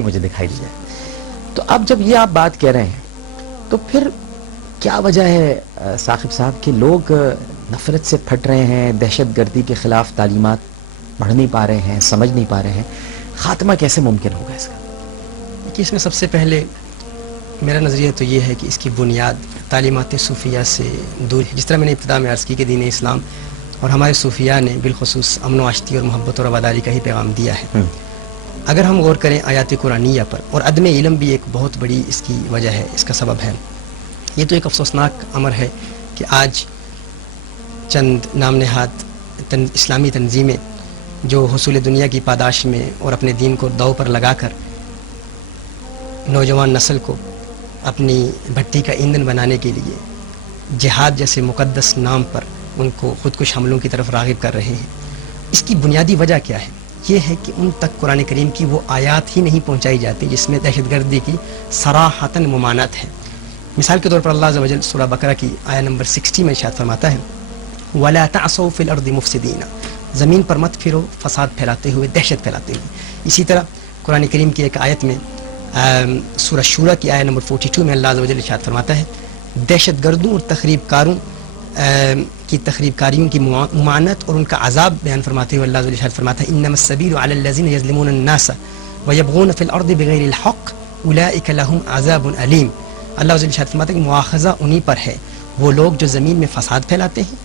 مجھے دکھائی دی جائے. تو اب جب یہ آپ بات کہہ رہے ہیں تو پھر کیا وجہ ہے ثاقب صاحب کہ لوگ نفرت سے پھٹ رہے ہیں، دہشت گردی کے خلاف تعلیمات پڑھ نہیں پا رہے ہیں، سمجھ نہیں پا رہے ہیں؟ خاتمہ کیسے ممکن ہوگا اس کا؟ کہ اس میں سب سے پہلے میرا نظریہ تو یہ ہے کہ اس کی بنیاد تعلیمات صوفیہ سے دور ہے. جس طرح میں نے ابتدا میں عرض کی کہ دین اسلام اور ہمارے صوفیہ نے بالخصوص امن و آشتی اور محبت اور رواداری کا ہی پیغام دیا ہے. اگر ہم غور کریں آیات قرآنیہ پر، اور عدم علم بھی ایک بہت بڑی اس کی وجہ ہے، اس کا سبب ہے. یہ تو ایک افسوسناک امر ہے کہ آج چند نام نہاد اسلامی تنظیمیں جو حصول دنیا کی پاداش میں اور اپنے دین کو داؤ پر لگا کر نوجوان نسل کو اپنی بھٹی کا ایندھن بنانے کے لیے جہاد جیسے مقدس نام پر ان کو خودکش حملوں کی طرف راغب کر رہے ہیں. اس کی بنیادی وجہ کیا ہے؟ یہ ہے کہ ان تک قرآن کریم کی وہ آیات ہی نہیں پہنچائی جاتی جس میں دہشت گردی کی صراحتاً ممانعت ہے. مثال کے طور پر اللہ عز و جل سورہ بقرہ کی آیہ نمبر 60 میں ارشاد فرماتا ہے وَلَا تَعْصَوْا فِي الْأَرْضِ مُفْسِدِينَ، زمین پر مت پھرو فساد پھیلاتے ہوئے، دہشت پھیلاتے ہوئے. اسی طرح قرآن کریم کی ایک آیت میں سورہ شورى کی آیہ نمبر 42 میں اللہ عز و جل ارشاد فرماتا ہے دہشت گردوں اور تخریب کاروں کی تخریب کاریوں کی ممانعت اور ان کا عذاب بیان فرماتے ہوئے اللہ عز و جل ارشاد فرماتا ہے انما السبیل علی الذین یظلمون الناس ویبغون فی الارض بغیر الحق اولئک لهم عذاب علیم. اللہ عز و جل ارشاد فرماتا ہے کہ مواخذہ انہی پر ہے وہ لوگ جو زمین میں فساد پھیلاتے ہیں،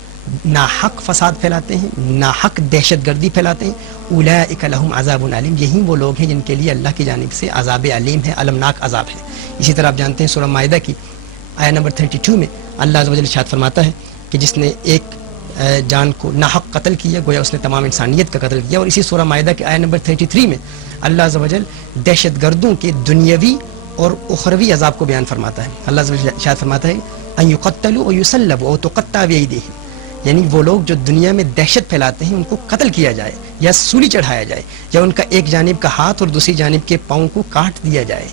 ناحق فساد پھیلاتے ہیں، ناحق دہشت گردی پھیلاتے ہیں. اولئک لهم عذاب علیم، یہی وہ لوگ ہیں جن کے لیے اللہ کی جانب سے عذاب علیم ہے، المناک عذاب ہے. اسی طرح آپ جانتے ہیں سورہ مائدہ کی آیہ نمبر 32 میں اللہ عز و جل ارشاد فرماتا ہے کہ جس نے ایک جان کو ناحق قتل کیا گویا اس نے تمام انسانیت کا قتل کیا. اور اسی سورہ مائدہ کے آیہ نمبر 33 میں اللہ عز و جل دہشت گردوں کے دنیاوی اور اخروی عذاب کو بیان فرماتا ہے. اللہ عز و جل ارشاد فرماتا ہے ان یقتلوا ویصلبوا وتقطع بایدیہم، یعنی وہ لوگ جو دنیا میں دہشت پھیلاتے ہیں ان کو قتل کیا جائے یا سولی چڑھایا جائے یا ان کا ایک جانب کا ہاتھ اور دوسری جانب کے پاؤں کو کاٹ دیا جائے.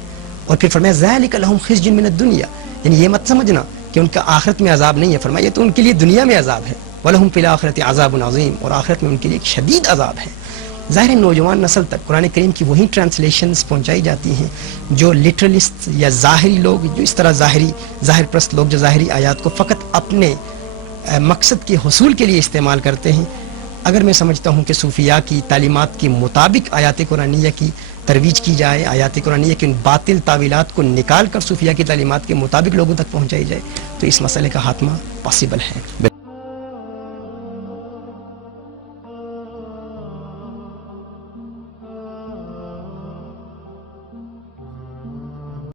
اور پھر فرمایا ذالک لهم خزي من الدنيا، یعنی یہ مت سمجھنا کہ ان کا آخرت میں عذاب نہیں ہے، فرمایا یہ تو ان کے لیے دنیا میں عذاب ہے. وَلَهُمْ فِي الْآخِرَةِ عَذَابٌ عَظِيمٌ، اور آخرت میں ان کے لیے ایک شدید عذاب ہے. ظاہر نوجوان نسل تک قرآن کریم کی وہی ٹرانسلیشنز پہنچائی جاتی ہیں جو لٹرلسٹ یا ظاہری لوگ، جو اس طرح ظاہر پرست لوگ جو ظاہری آیات کو فقط اپنے مقصد کے حصول کے لیے استعمال کرتے ہیں. اگر میں سمجھتا ہوں کہ صوفیاء کی تعلیمات کے مطابق آیات قرآنیہ کی ترویج کی جائے، آیات قرآنیہ کی ان باطل تعویلات کو نکال کر صوفیاء کی تعلیمات کے مطابق لوگوں تک پہنچائی جائے تو اس مسئلے کا خاتمہ پاسبل ہے.